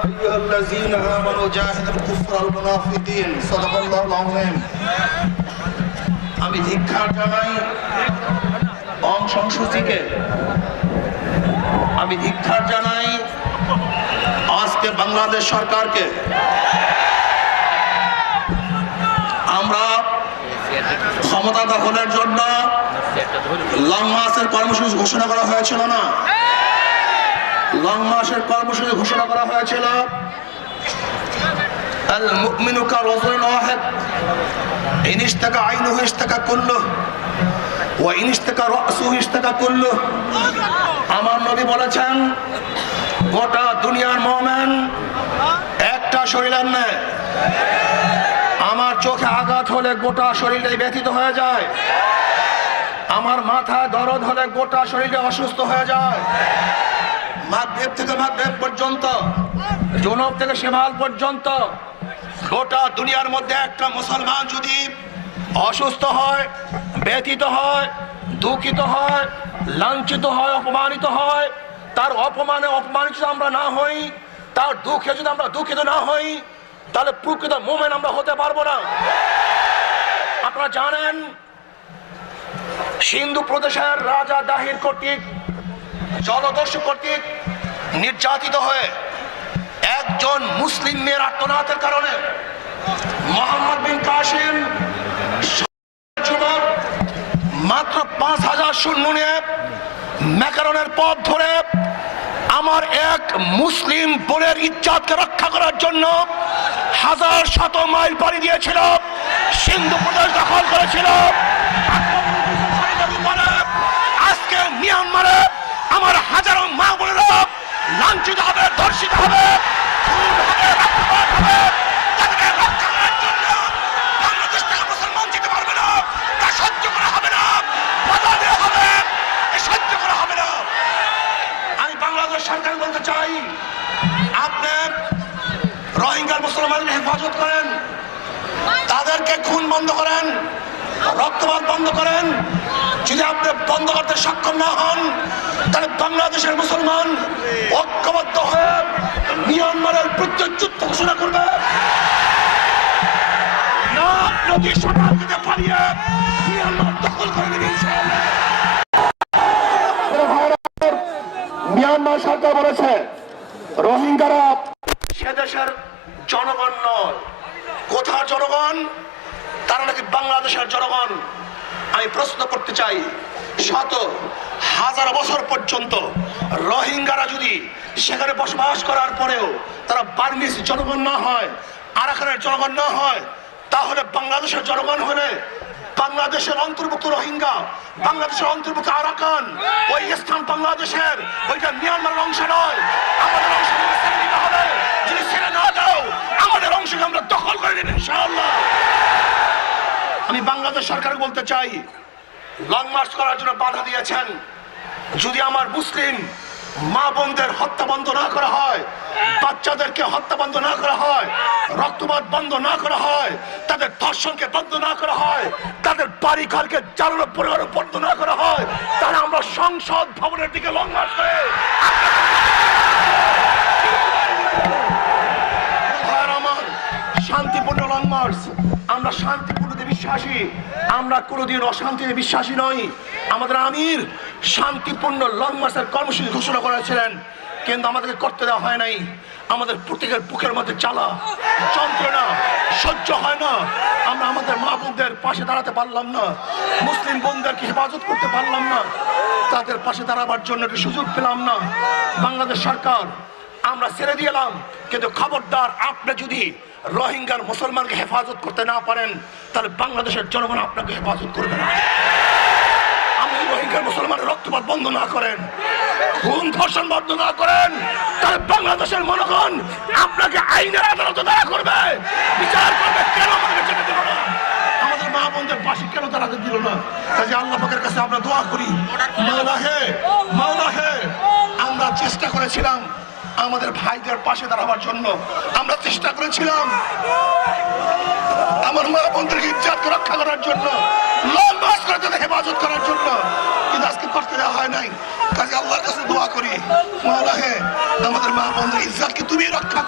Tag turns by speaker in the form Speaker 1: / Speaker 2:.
Speaker 1: أيها الذين آمنوا جاهدوا الكفر والمنافقين صدق الله العظيم আমি ধিক্ষার জানাই অং সংসূচিকে আমি ধিক্ষার জানাই আজকে বাংলাদেশ সরকারকে আমরা ক্ষমতা দখলের জন্য লং মাসের কর্মসূচি ঘোষণা করা হয়েছিল না লং মাসের কর্মসূচি ঘোষণা করা হয়েছিল। আমার বলেছেন, গোটা দুনিয়ার একটা শরীরের আমার চোখে আঘাত হলে গোটা শরীরটাই ব্যথিত হয়ে যায়। আমার মাথায় দরদ হলে গোটা শরীরে অসুস্থ হয়ে যায়। মাগরেব থেকে মাগরেব পর্যন্ত, জনব থেকে সেমাল পর্যন্ত, গোটা দুনিয়ার মধ্যে একটা মুসলমান যদি অসুস্থ হয়, ব্যথিত হয়, দুঃখিত হয়, লাঞ্ছিত হয়, অপমানিত হয়, তার অপমানে অপমানিত আমরা না হই, তার দুঃখে যদি আমরা দুঃখিত না হই, তাহলে প্রকৃত মোমেন আমরা হতে পারব না। আপনারা জানেন, সিন্ধু প্রদেশের রাজা দাহির কর্তৃক জলদস্যু কর্তৃক নির্যাতিত হয়ে একজন মুসলিম মেয়ের আত্মনাথের কারণে মোহাম্মদ বিন কাসিম মাত্র পাঁচ হাজার শূন্য নিয়ে ম্যাকারনের পথ ধরে আমার এক মুসলিম বোনের ইজ্জাতকে রক্ষা করার জন্য হাজার শত মাইল পাড়ি দিয়েছিল, সিন্ধু প্রদেশ দখল করেছিল। লাঞ্ছিত হবে ধর্ষিত হবে খুন হবে, রক্তপাত হবে। মুসলমান যেতে পারবে না। তা সহ্য করা হবে না। হবে। সহ্য করা হবে না। আমি বাংলাদেশ সরকার বলতে চাই আপনি রোহিঙ্গার মুসলমানদের হেফাজত করেন তাদেরকে খুন বন্ধ করেন রক্তপাত বন্ধ করেন যদি আপনি বন্ধ করতে সক্ষম না হন তাহলে বাংলাদেশের মুসলমান ঐক্যবদ্ধ হয়ে মিয়ানমারের প্রত্যেক যুদ্ধ ঘোষণা করবে। নদী সকাল থেকে পালিয়ে মিয়ানমার দখল করে নেবে
Speaker 2: মিয়ানমার সরকার বলেছে রোহিঙ্গারা
Speaker 1: সে দেশের জনগণ নয়। কোথার জনগণ? তারা নাকি বাংলাদেশের জনগণ। আমি প্রশ্ন করতে চাই, শত হাজার বছর পর্যন্ত রোহিঙ্গারা যদি সেখানে বসবাস করার পরেও তারা বার্মিস জনগণ না হয়, আরাকানের জনগণ না হয়, তাহলে বাংলাদেশের জনগণ হলে বাংলাদেশের অন্তর্ভুক্ত রোহিঙ্গা, বাংলাদেশের অন্তর্ভুক্ত আরাকান, ওই স্থান বাংলাদেশের, ওইটা মিয়ানমারের অংশ নয়, আমাদের অংশ যদি ছেড়ে না দাও, আমাদের অংশকে আমরা দখল করে নেব, ইনশাআল্লাহ। আমি বাংলাদেশ সরকার বলতে চাই লং মার্চ করার জন্য বাধা দিয়েছেন। যদি আমার মুসলিম মা বোনদের হত্যা বন্ধ না করা হয়, বাচ্চাদেরকে হত্যা বন্ধ না করা হয়, রক্তপাত বন্ধ না করা হয়, তাদের ধর্ষণকে বন্ধ না করা হয়, তাদের বাড়ি ঘরকে চালানো পরিবার বন্ধ না করা হয়, তাহলে আমরা সংসদ ভবনের দিকে লং মার্চ করে শান্তিপূর্ণ লং মার্চ আমরা শান্তিপূর্ণতে বিশ্বাসী। আমরা কোনোদিন অশান্তিতে বিশ্বাসী নই। আমাদের আমির শান্তিপূর্ণ লং মার্চের কর্মসূচি ঘোষণা করেছিলেন। কিন্তু আমাদেরকে করতে দেওয়া হয় নাই। আমাদের প্রত্যেকের বুকের মধ্যে চালা যন্ত্রণা সহ্য হয় না। আমরা আমাদের মা বোনদের পাশে দাঁড়াতে পারলাম না। মুসলিম বোনদেরকে হেফাজত করতে পারলাম না। তাদের পাশে দাঁড়াবার জন্য একটু সুযোগ পেলাম না। বাংলাদেশ সরকার আমরা ছেড়ে দিলাম কিন্তু খবরদার আপনি যদি রোহিঙ্গার মুসলমানকে হেফাজত করতে না পারেন, তাহলে বাংলাদেশের জনগণ আপনাকে হেফাজত করবে না। মুসলমানের রক্তপাত বন্ধ না করেন ধর্ষণ বন্ধ না করেন, তাহলে বাংলাদেশের আপনাকে আইনের করবে। বিচার কেন যেতে দিল না? আমাদের পাশে কেন না? আল্লাহ কাছে আমরা দোয়া করি। আমরা চেষ্টা করেছিলাম আমাদের ভাইদের পাশে দাঁড়াবার জন্য আমরা চেষ্টা করেছিলাম। আমার মা বন্ধুকে ইজ্জাত রক্ষা করার জন্য হেফাজত করার জন্য। কিন্তু আজকে করতে দেওয়া হয় নাই। কাজে আল্লাহর কাছে দোয়া করি। মাওলা হে আমাদের মা বন্ধুর ইজ্জাতকে তুমি রক্ষা